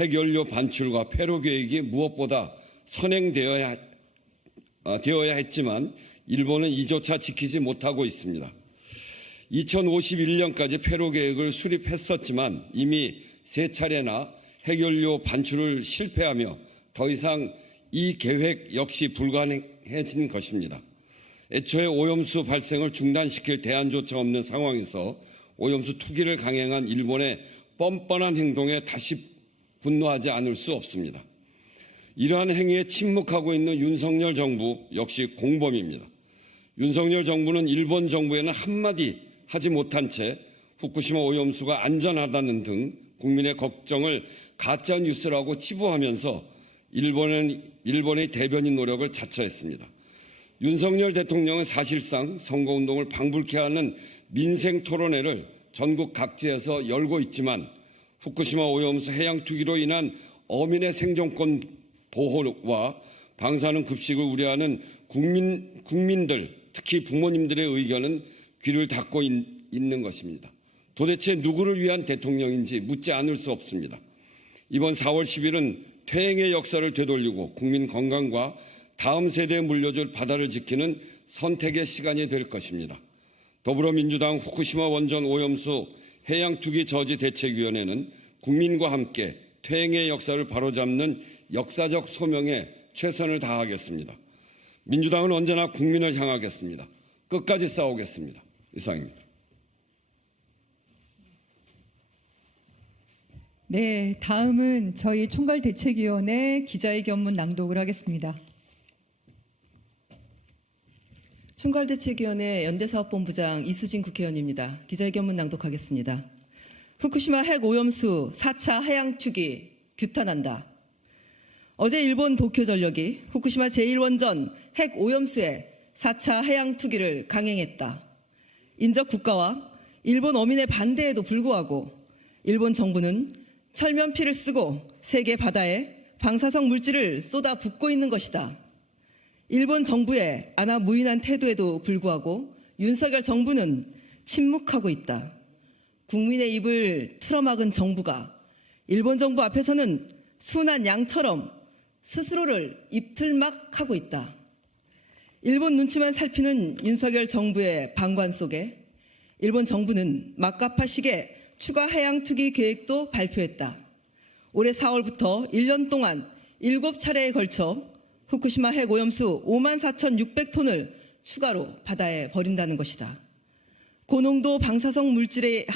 핵연료 반출과 폐로 계획이 무엇보다 선행되어야 했지만 일본은 이조차 지키지 못하고 있습니다. 2051년까지 폐로 계획을 수립했었지만 이미 3차례나 핵연료 반출을 실패하며 더 이상 이 계획 역시 불가능해진 것입니다. 애초에 오염수 발생을 중단시킬 대안조차 없는 상황에서 오염수 투기를 강행한 일본의 뻔뻔한 행동에 다시 분노하지 않을 수 없습니다. 이러한 행위에 침묵하고 있는 윤석열 정부 역시 공범입니다. 윤석열 정부는 일본 정부에는 한마디 하지 못한 채 후쿠시마 오염수가 안전하다는 등 국민의 걱정을 가짜 뉴스라고 치부하면서 일본의 대변인 노력을 자처했습니다. 윤석열 대통령은 사실상 선거운동을 방불케 하는 민생 토론회를 전국 각지에서 열고 있지만 후쿠시마 오염수 해양 투기로 인한 어민의 생존권 보호와 방사능 급식을 우려하는 국민들, 특히 부모님들의 의견은 귀를 닫고 있는 것입니다. 도대체 누구를 위한 대통령인지 묻지 않을 수 없습니다. 이번 4월 10일은 퇴행의 역사를 되돌리고 국민 건강과 다음 세대에 물려줄 바다를 지키는 선택의 시간이 될 것입니다. 더불어민주당 후쿠시마 원전 오염수 해양투기 저지 대책위원회는 국민과 함께 퇴행의 역사를 바로잡는 역사적 소명에 최선을 다하겠습니다. 민주당은 언제나 국민을 향하겠습니다. 끝까지 싸우겠습니다. 이상입니다. 네, 다음은 저희 총괄대책위원회 기자회견문 낭독을 하겠습니다. 총괄대책위원회 연대사업본부장 이수진 국회의원입니다. 기자회견문 낭독하겠습니다. 후쿠시마 핵오염수 4차 해양투기 규탄한다. 어제 일본 도쿄전력이 후쿠시마 제1원전 핵오염수의 4차 해양투기를 강행했다. 인접 국가와 일본 어민의 반대에도 불구하고 일본 정부는 철면피를 쓰고 세계 바다에 방사성 물질을 쏟아붓고 있는 것이다. 일본 정부의 안하무인한 태도에도 불구하고 윤석열 정부는 침묵하고 있다. 국민의 입을 틀어막은 정부가 일본 정부 앞에서는 순한 양처럼 스스로를 입틀막하고 있다. 일본 눈치만 살피는 윤석열 정부의 방관 속에 일본 정부는 막가파식의 추가 해양 투기 계획도 발표했다. 올해 4월부터 1년 동안 7차례에 걸쳐 후쿠시마 핵오염수 54,600톤을 추가로 바다에 버린다는 것이다. 고농도 방사성 물질이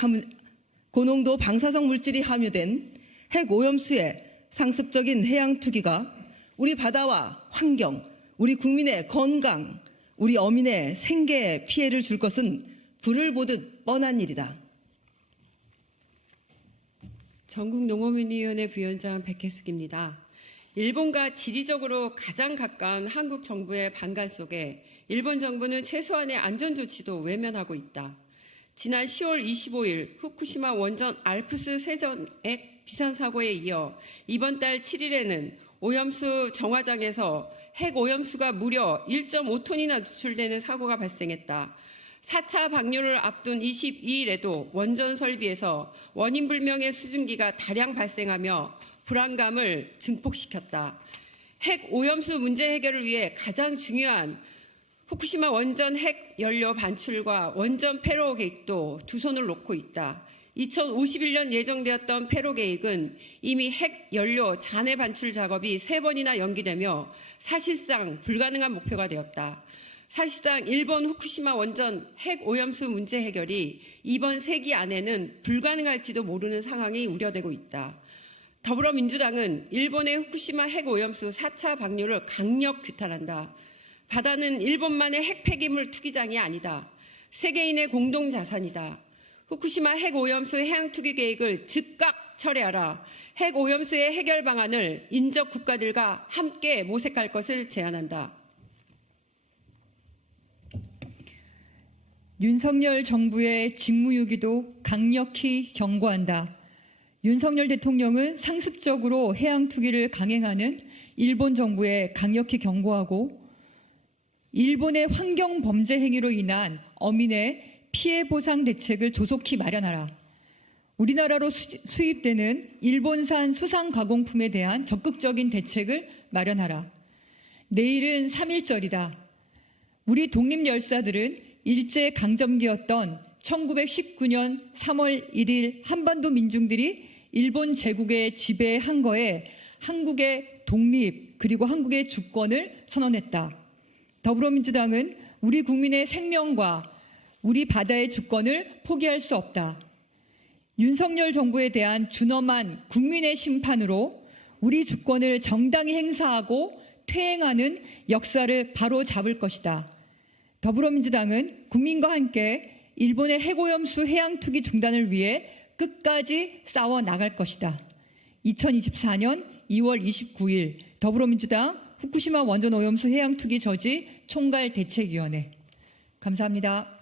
함유된 핵오염수의 상습적인 해양 투기가 우리 바다와 환경, 우리 국민의 건강, 우리 어민의 생계에 피해를 줄 것은 불을 보듯 뻔한 일이다. 전국농어민위원회 부위원장 백혜숙입니다. 일본과 지리적으로 가장 가까운 한국 정부의 반관 속에 일본 정부는 최소한의 안전조치도 외면하고 있다. 지난 10월 25일 후쿠시마 원전 알프스 세전액 비산사고에 이어 이번 달 7일에는 오염수 정화장에서 핵오염수가 무려 1.5톤이나 누출되는 사고가 발생했다. 4차 방류를 앞둔 22일에도 원전 설비에서 원인 불명의 수증기가 다량 발생하며 불안감을 증폭시켰다. 핵오염수 문제 해결을 위해 가장 중요한 후쿠시마 원전 핵연료 반출과 원전 폐로 계획도 두 손을 놓고 있다. 2051년 예정되었던 폐로 계획은 이미 핵연료 잔해 반출 작업이 3번이나 연기되며 사실상 불가능한 목표가 되었다. 사실상 일본 후쿠시마 원전 핵오염수 문제 해결이 이번 세기 안에는 불가능할지도 모르는 상황이 우려되고 있다. 더불어민주당은 일본의 후쿠시마 핵오염수 4차 방류를 강력 규탄한다. 바다는 일본만의 핵 폐기물 투기장이 아니다. 세계인의 공동자산이다. 후쿠시마 핵오염수 해양투기 계획을 즉각 철회하라. 핵오염수의 해결 방안을 인접 국가들과 함께 모색할 것을 제안한다. 윤석열 정부의 직무유기도 강력히 경고한다. 윤석열 대통령은 상습적으로 해양 투기를 강행하는 일본 정부에 강력히 경고하고 일본의 환경 범죄 행위로 인한 어민의 피해 보상 대책을 조속히 마련하라. 우리나라로 수입되는 일본산 수상 가공품에 대한 적극적인 대책을 마련하라. 내일은 3.1절이다. 우리 독립열사들은 일제강점기였던 1919년 3월 1일 한반도 민중들이 일본 제국의 지배에 한 거에 한국의 독립 그리고 한국의 주권을 선언했다. 더불어민주당은 우리 국민의 생명과 우리 바다의 주권을 포기할 수 없다. 윤석열 정부에 대한 준엄한 국민의 심판으로 우리 주권을 정당히 행사하고 퇴행하는 역사를 바로 잡을 것이다. 더불어민주당은 국민과 함께 일본의 핵오염수 해양 투기 중단을 위해 끝까지 싸워 나갈 것이다. 2024년 2월 29일 더불어민주당 후쿠시마 원전 오염수 해양 투기 저지 총괄 대책위원회. 감사합니다.